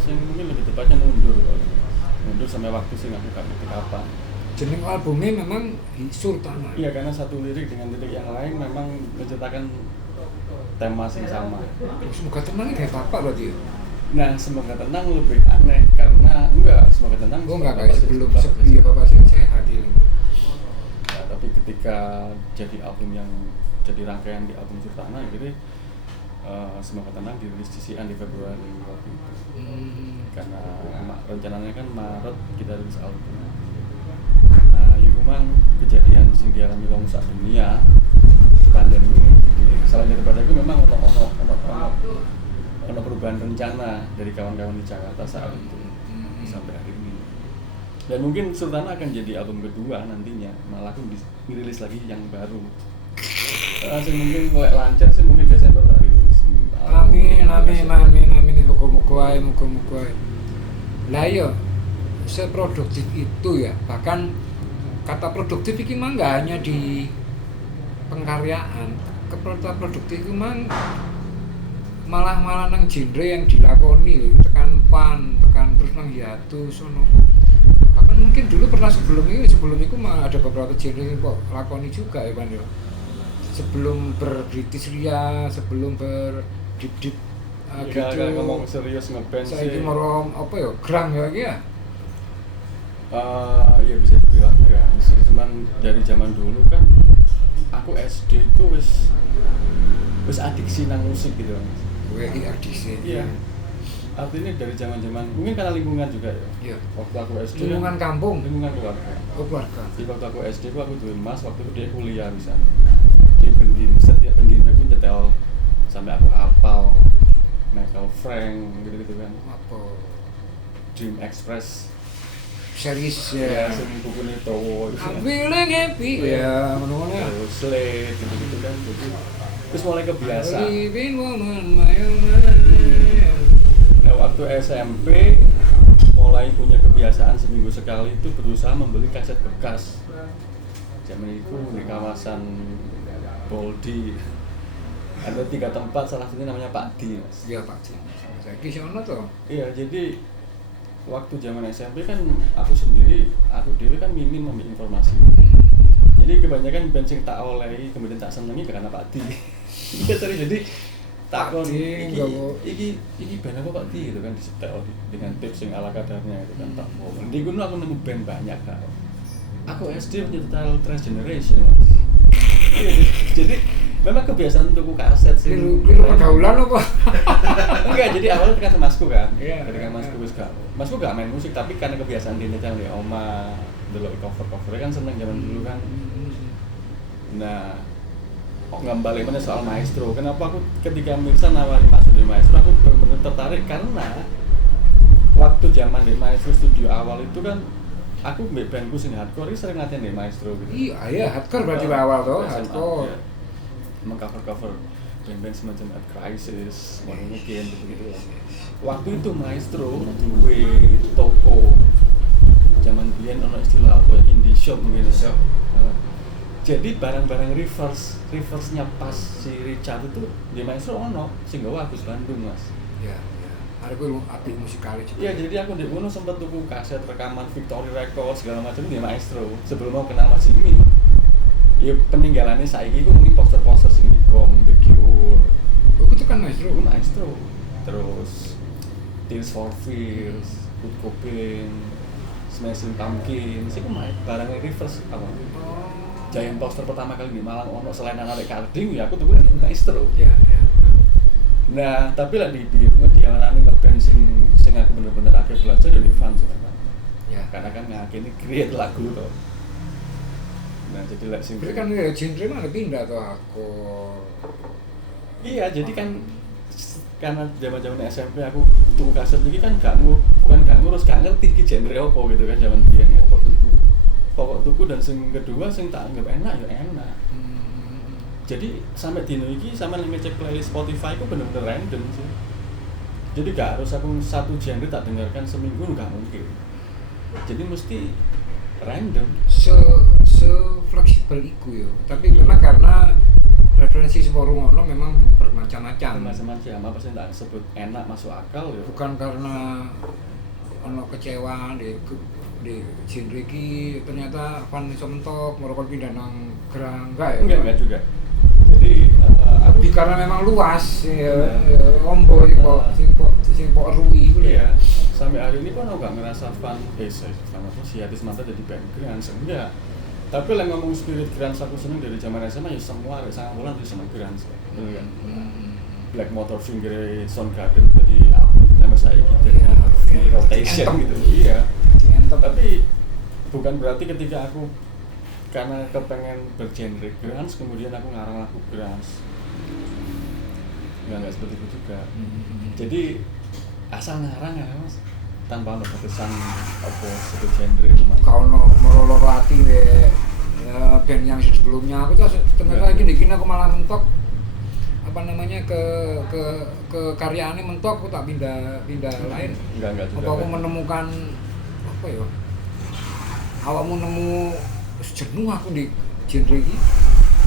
Sing mungkin lebih tepatnya mundur sampai waktu sing aku gak ngerti kapan. Jeneng albumnya memang Surtanah. Iya, karena satu lirik dengan lirik yang lain memang menceritakan tema yang sama. Semoga Tenang ini kayak bapak berarti ya? Nah, Semoga Tenang lebih aneh karena Semoga Tenang enggak guys, sebelum sepi bapak sih sehat ini. Nah, tapi ketika jadi album yang jadi rangkaian di album Surtanah, jadi Semoga Tenang dirilis di Sian di Februari waktu itu. Karena rencananya kan Maret kita rilis album. Nah, itu memang kejadian sing dialami wong sak dunia pandemi. Selain daripada itu memang ono perubahan rencana dari kawan-kawan di Jakarta saat itu sampai hari ini. Dan mungkin Sultana akan jadi album kedua nantinya, malah aku dirilis lagi yang baru. Mungkin mulai lancar sih mungkin Desember tak rilis. Amin. Muga-muga ae. Lah iya, seproduktif itu ya, bahkan kata produktif itu mah nggak hanya di pengkaryaan, kata produktif itu malah nang genre yang dilakoni, tekan fun, tekan terus nang hiatus, bahkan mungkin dulu pernah sebelum itu mah ada beberapa genre yang kok lakoni juga ya Pan ya. Sebelum ber-British Ria, sebelum ber-deep gitu. Ngomong serius ngeband sih. Saiki morom apa ya? Grang ya iki ya. Ya bisa dibilang grang sih. Cuman dari zaman dulu kan aku SD itu wis adiksi nang musik gitu. Adiksi. Iya. Artinya dari zaman-zaman mungkin karena lingkungan juga ya. Iya. Waktu aku SD lingkungan kampung, lingkungan keluarga. Oh, keluarga. Jadi waktu aku SD aku duwe mas, waktu itu dia kuliah di sana. Dia setiap pendirinya pun nyetel sampai aku hafal Michael Frank gitu kan. Apa? Dream Express. Series Ya, ya. sing bukune Towo. I'm feeling happy. Ya, ngono-ngono ya. Slate gitu kan. Terus mulai kebiasa. Living woman, my own man. Nah, waktu SMP mulai punya kebiasaan seminggu sekali itu berusaha membeli kaset bekas. Zaman itu di kawasan Boldi ada 3 tempat, salah satunya namanya Pak Di, Mas. Iya Pak Di. Saiki sono to. Iya, jadi waktu zaman SMP kan aku dewe kan minim ambil informasi. Jadi kebanyakan band sing tak olehi kemudian tak senengi karena Pak Di. Iya serius, jadi takon iki band apa Pak Di gitu kan disetel dengan tips yang ala kadarnya itu kan tak mau. Di gunung aku nemu band banyak kan. Aku SD menyetel Transgeneration, Mas. Iya, jadi memang kebiasaan tuku kaset sih. Kira pergaulan apa? Enggak, jadi awalnya kan masku kan. Iya. Ketika masku wis gak. Masku gak main musik tapi karena kebiasaan dia nyetel di oma, delok cover-covernya kan seneng zaman dulu kan. Nah, nggak balik mana soal Maestro. Kenapa aku ketika Mirsa nawari masuk di Maestro aku benar-benar tertarik karena waktu zaman di Maestro studio awal itu kan aku mbek bandku sing hardcore sering latihan di Maestro gitu. Iya, hardcore berarti awal toh, hardcore. Ya. Meng-cover band-band semacam At Crisis, mungkin gitu-gitu lah. Waktu itu Maestro duwe toko zaman biyen ono istilah apa indie shop mungkin. Jadi barang-barang reverse-nya pas si Richard itu di Maestro ono sing gawe Agus Bandung, Mas. Iya. Ada gue apik musikal juga. Iya, jadi aku di Uno sempat tuku kaset rekaman Victory Records segala macam di Maestro sebelum mau kenal Mas Jimmy. Ya peninggalannya saiki itu mungkin poster-poster sing di Gong, The Cure. Oh, itu kan Maestro. Itu Maestro. Terus Tears for Fears, Kurt Cobain, Smashing Pumpkins, itu barangnya reverse apa? Giant poster pertama kali di Malang ono selain anak Carding ya aku tuku di Maestro. Iya. Nah, tapi lah di diawalane ngeband sing aku bener-bener akeh belajar dari fans kan. Ya. Karena kan ngakini create lagu to. Nah, jadi lek sing Tapi kan ya genre mana pindah tuh aku. Iya, jadi kan karena zaman-zaman SMP aku tuku kaset iki kan gak ngurus gak ngerti iki genre apa gitu kan zaman biyen ya pokok tuku dan sing kedua sing tak anggap enak ya enak. Jadi sampai dino iki sampe ngecek playlist Spotify ku bener-bener random sih. Jadi gak harus aku satu genre tak dengarkan seminggu gak mungkin. Jadi mesti random. Se fleksibel iku yo. Tapi memang karena referensi semua rumah memang bermacam-macam. Macam-macam apa sih tak sebut enak masuk akal ya. Bukan karena ono kecewa di genre iki ternyata fan iso mentok merokok pindah nang Grang enggak juga. Jadi aku karena memang luas ya ombo sing kok ruwi iku ya. Sampai hari ini pun aku gak ngerasa fan apa sih Hatis Mata jadi band Grans enggak. Tapi lah ngomong spirit Grans aku seneng dari zaman SMA ya semua ada sangat bulan di seneng Grans. Betul kan? Black Motor Finger Soundgarden itu di album nama saya gitu Iya, di rotation Anthem. gitu iya Di Anthem. tapi bukan berarti ketika aku karena kepengen bergenre grunge kemudian aku ngarang lagu grunge nggak seperti itu juga jadi asal ngarang ya mas tanpa ada batasan apa satu genre itu mas Kau no merolor hati band yang sebelumnya aku tuh ternyata Iya. gini aku malah mentok apa namanya ke karyaannya mentok aku tak pindah lain. enggak juga Apa aku kan. menemukan apa ya? Awakmu nemu jenuh aku di genre ini.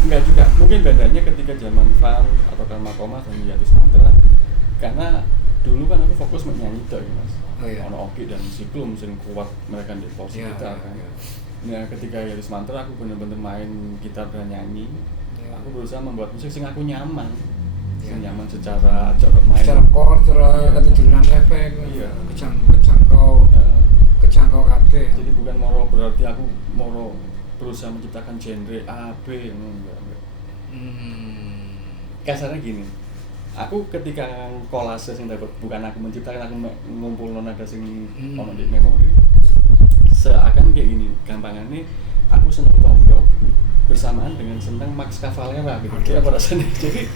Enggak juga, mungkin bedanya ketika zaman Fun atau Karma Koma dan Yatis Mantra karena dulu kan aku fokus menyanyi tuh ya mas Oh, iya. Ono Oki dan Siklum sering kuat mereka di posisi Iya, gitar kan iya. nah ketika Yatis Mantra aku bener-bener main gitar dan nyanyi Iya. aku berusaha membuat musik sing aku nyaman sing Iya. nyaman secara cara main Secara chord, secara ketujuan efek, Iya. kejangkau kabeh. jadi bukan moro berarti aku moro berusaha menciptakan genre A, B enggak. Kasarnya gini aku ketika kolase sing dapat bukan aku menciptakan aku ngumpul nada sing ono di memori seakan kayak gini gampangannya aku seneng Tom York bersamaan dengan seneng Max Cavalera gitu jadi apa rasanya jadi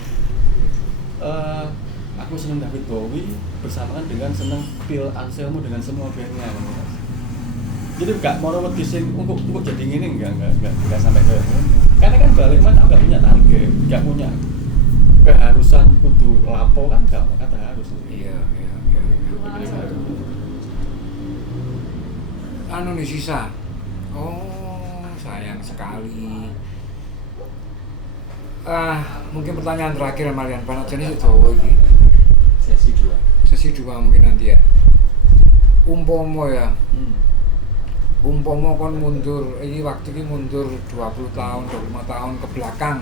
aku seneng David Bowie bersamaan dengan seneng Phil Anselmo dengan semua bandnya gitu, Mas. Jadi enggak mau wedi sing untuk jadi gini enggak sampai ke karena kan balik man aku enggak punya target enggak punya keharusan kudu lapo kan enggak kata harus Iya. Anu nih sisa. Oh, sayang sekali. Mungkin pertanyaan terakhir Marian Panajani sih Jawa iki. Sesi 2 mungkin nanti ya. Umpomo ya. Umpomo kon mundur, ini waktu ini mundur 20 tahun, 25 tahun ke belakang.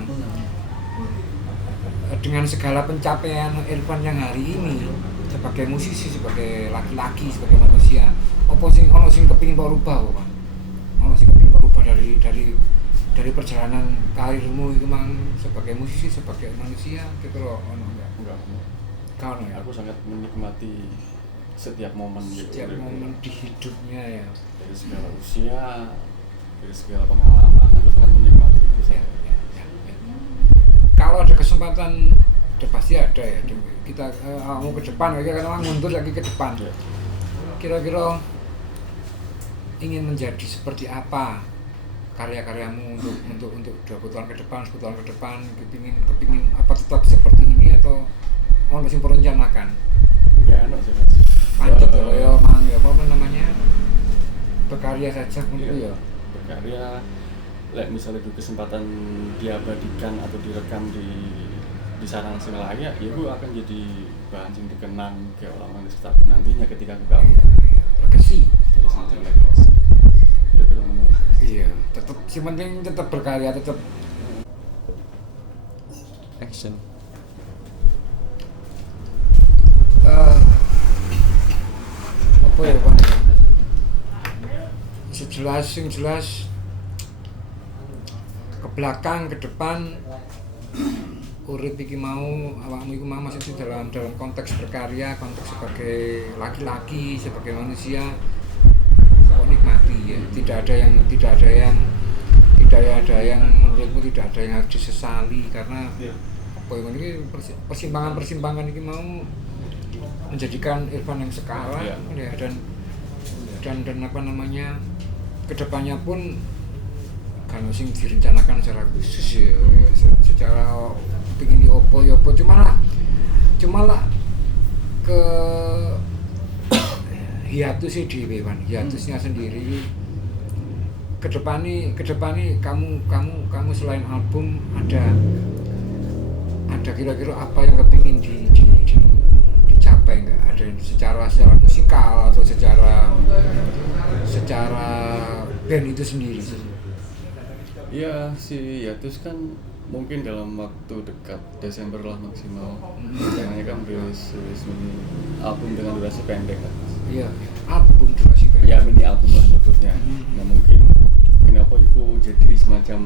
Dengan segala pencapaian Irfan yang hari ini sebagai musisi, sebagai laki-laki, sebagai manusia, apa sing ono sing kepengin rubah kok, Pak? Ono sing kepengin rubah dari perjalanan karirmu itu mang sebagai musisi, sebagai manusia, kira ono enggak? Kau ono ya? Aku sangat menikmati setiap momen Setiap momen di hidupnya ya. dari segala usia dari segala pengalaman aku sangat menikmati itu Ya. Kalau ada kesempatan, pasti ada ya. Kita mau ke depan, kita kan mundur lagi ke depan. Ya. Kira-kira ingin menjadi seperti apa karya-karyamu untuk 20 tahun ke depan, 10 tahun ke depan, kepingin apa tetap seperti ini atau mau masih merencanakan? Enggak ada sih mas Lanjut ya, mang ya apa namanya? Berkarya saja gitu ya. berkarya misalnya di kesempatan diabadikan atau direkam di sarana sing layak ya gue akan jadi bahan sing dikenang kayak orang di sekitar nantinya ketika aku kamu Legacy. jadi semacam legacy ya belum ngomong Iya, tetap si penting tetap berkarya, tetap action apa ya Pak? Sing jelas ke belakang, ke depan urip iki mau awakmu iku mau maksudnya dalam konteks berkarya, konteks sebagai laki-laki, sebagai manusia kok nikmati ya. Tidak ada yang menurutmu tidak ada yang harus disesali karena apa ya ini persimpangan ini mau menjadikan Irfan yang sekarang ya dan apa namanya kedepannya pun kalau sing direncanakan secara khusus ya secara pingin diopo cuma lah ke hiatus sih di Irfan hiatusnya sendiri kedepan nih kamu selain album ada kira-kira apa yang kepingin dicapai nggak ada secara musikal atau secara band itu sendiri ya si Yatus kan mungkin dalam waktu dekat Desember lah maksimal karena kan rilis album dengan durasi pendek kan iya album durasi pendek ya mini album lah nyebutnya nah mungkin kenapa itu jadi semacam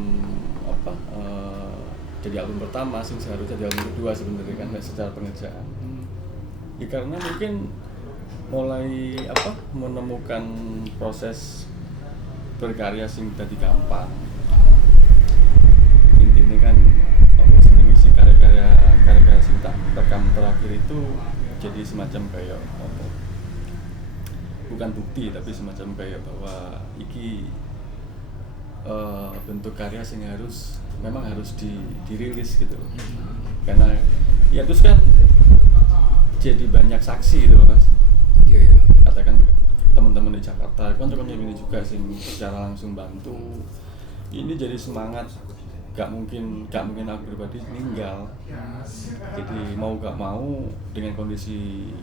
apa jadi album pertama sing seharusnya jadi album kedua sebenarnya kan secara pengerjaan. Ya karena mungkin mulai menemukan proses berkarya sing tadi gampang. Intinya kan senengnya sih karya-karya sing tak rekam terakhir itu jadi semacam kayak bukan bukti tapi semacam kayak bahwa iki bentuk karya sing memang harus dirilis gitu. Karena ya terus kan jadi banyak saksi gitu Mas. Iya. Katakan teman-teman di Jakarta kan ini juga sih secara langsung bantu. Ini jadi semangat. Gak mungkin aku pribadi ninggal. Jadi mau gak mau dengan kondisi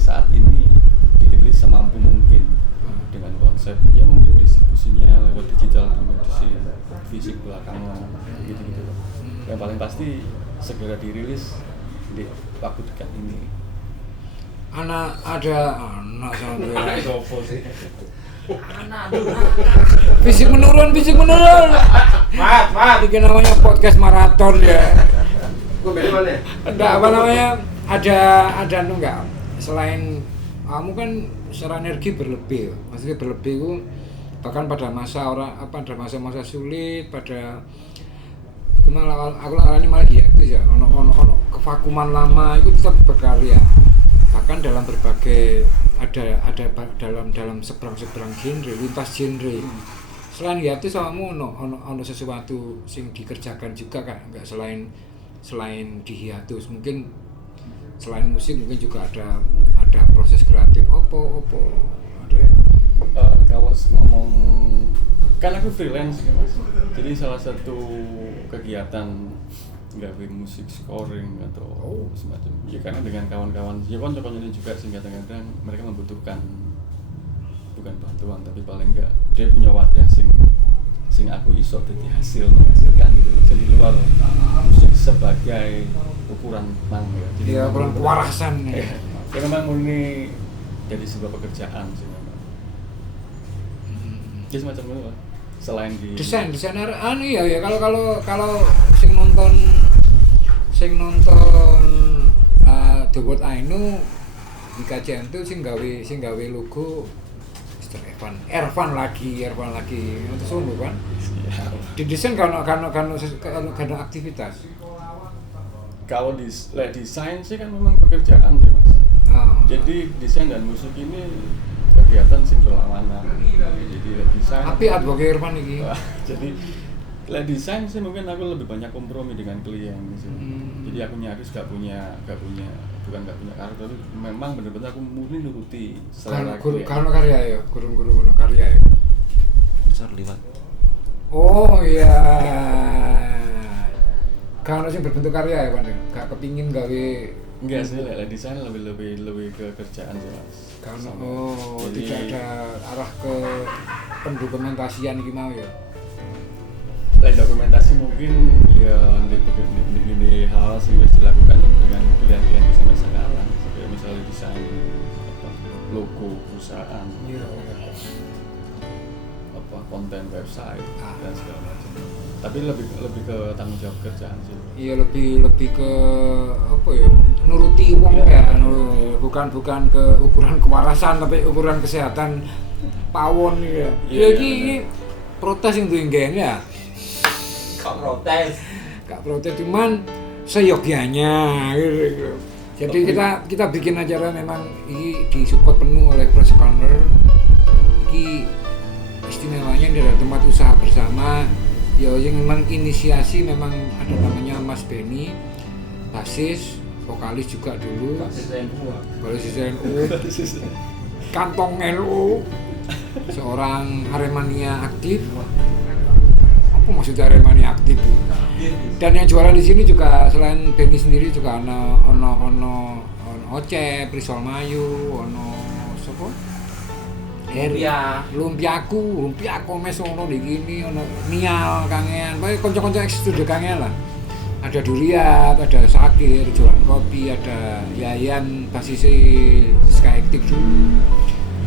saat ini dirilis semampu mungkin dengan konsep ya mungkin distribusinya lewat digital dulu di fisik belakangan gitu. Yang paling pasti segera dirilis di waktu dekat ini. Anak sampai fisik menurun. Maaf. Bikin namanya podcast maraton ya. Ada enggak? Selain kamu kan secara energi berlebih. Maksudnya berlebih itu bahkan pada masa sulit, pada itu malah aku malah hiatus ya. Ono kevakuman lama itu tetap berkarya. Bahkan dalam berbagai ada dalam seberang genre, lintas genre. Selain hiatus kamu ono sesuatu sing dikerjakan juga kan, enggak selain di hiatus. Mungkin selain musik mungkin juga ada proses kreatif opo ada. Kalau ngomong kan aku freelance ya Mas. Jadi salah satu kegiatan gawe musik scoring atau semacam ya karena dengan kawan-kawan ya konco-konco ini juga sih kadang-kadang mereka membutuhkan bukan bantuan tapi paling enggak dia punya wadah sing aku iso dadi menghasilkan gitu. Jadi luar musik sebagai ukuran ya. Jadi ukuran kewarasan ya. Ya memang murni jadi sebuah pekerjaan sih memang. Ya semacam itu lah. Selain di desainer ya kalau sing nonton The World I Know di KCM itu sing gawe logo Mr. Ervan lagi itu sungguh kan di desain karena aktivitas. Kalau desain sih kan memang pekerjaan deh Mas. Jadi desain dan musik ini kegiatan sing berlawanan. Jadi desain. Tapi advokat Irfan ini. Jadi desain sih mungkin aku lebih banyak kompromi dengan klien gitu. Jadi aku nyaris gak punya karakter tapi memang benar-benar aku murni nuruti selera klien. Kalau karya ya, guru karya ya. Besar liwat. Oh iya. Kalau sih berbentuk karya ya Pak, gak kepingin gawe. Enggak sih, desain lebih ke kerjaan sih Mas. Karena tidak ada arah ke pendokumentasian iki mau ya. Dokumentasi mungkin ya di hal sih harus dilakukan dengan klien-klien sampai sekarang. Kayak misalnya desain logo perusahaan, konten website dan segala macam. Tapi lebih ke tanggung jawab kerjaan sih. Iya lebih ke nuruti wong ya, bukan ke ukuran kewarasan tapi ukuran kesehatan pawon ya. Iki protes yang tuh ya. Gak protes cuman seyogyanya gitu. Jadi kita bikin acara memang ini disupport penuh oleh Press Corner. Ini istimewanya dari tempat usaha bersama. Ya yang memang inisiasi memang ada namanya Mas Benny, basis, vokalis juga dulu. Basis NU. Kantong NU. Seorang Aremania aktif. Apa maksudnya Aremania aktif? Dan yang jualan di sini juga selain Benny sendiri juga ono Oce, Prisol Mayu, ono sapa? Lumpiaku mes ono di gini, ono Nial kangean, pokoknya konco-konco studio kangean lah. Ada Duriat, ada Sakir, jualan kopi, ada Yayan, basis Skyactiv dulu.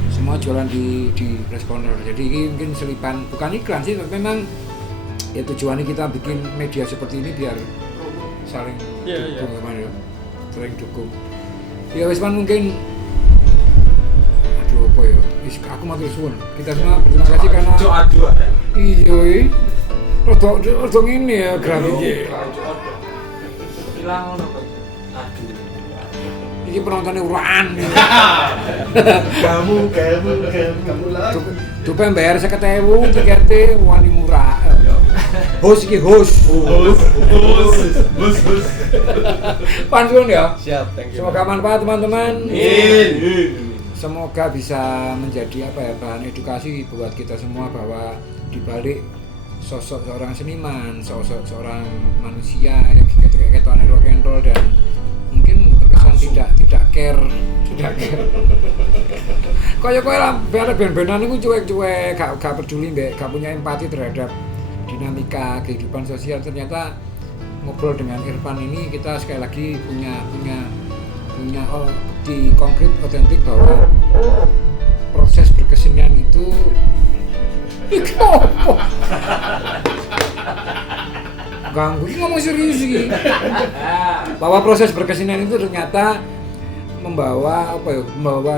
Semua jualan di Press Corner. Jadi ini mungkin selipan, bukan iklan sih, tapi memang Ya tujuannya kita bikin media seperti ini biar saling Iya, dukung teman ya. Saling dukung. Ya wis man mungkin aduh apa ya? Wis aku matur suwun. Kita semua berterima kasih karena iya iki. Rada ngene ya grafiknya. Hilang ngono kok. Aduh. Iki penontonnya uraan. Kamu lagi. Coba bayar 50.000 tiketnya wani murah. Host iki host. Bus. Panjun ya. Siap, thank you. Semoga manfaat teman-teman. In. Semoga bisa menjadi bahan edukasi buat kita semua bahwa di balik sosok seorang seniman, sosok seorang manusia yang kayak rock and roll dan mungkin terkesan tidak care. Kayak lah, band-bandan itu cuek-cuek, gak peduli mbak, gak punya empati terhadap dinamika kehidupan sosial. Ternyata ngobrol dengan Irfan ini kita sekali lagi punya bukti konkret otentik bahwa proses berkesenian itu ganggu, ini ngomong serius sih. Bahwa proses berkesenian itu ternyata membawa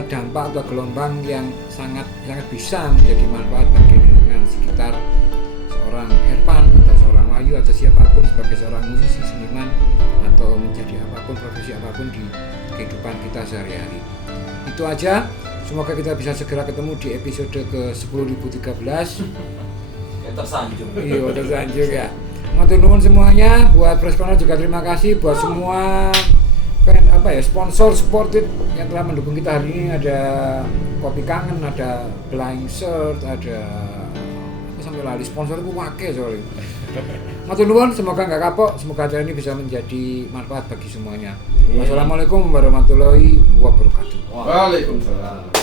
dampak atau gelombang yang sangat bisa menjadi manfaat bagi lingkungan sekitar seorang Irfan atau seorang Wahyu atau siapapun sebagai seorang musisi, seniman atau menjadi apapun, profesi apapun di kehidupan kita sehari-hari. Itu aja. Semoga kita bisa segera ketemu di episode ke 10.013. Tersanjung. Iya, tersanjung ya. Matur nuwun semuanya, buat Press Corner juga terima kasih buat semua sponsor supported yang telah mendukung kita hari ini. Ada Kopi Kangen, ada Flying Shirt, ada aku sampai lali sponsor itu wake soalnya. Matur nuwun, semoga nggak kapok, semoga acara ini bisa menjadi manfaat bagi semuanya. Wassalamualaikum warahmatullahi wabarakatuh. Waalaikumsalam.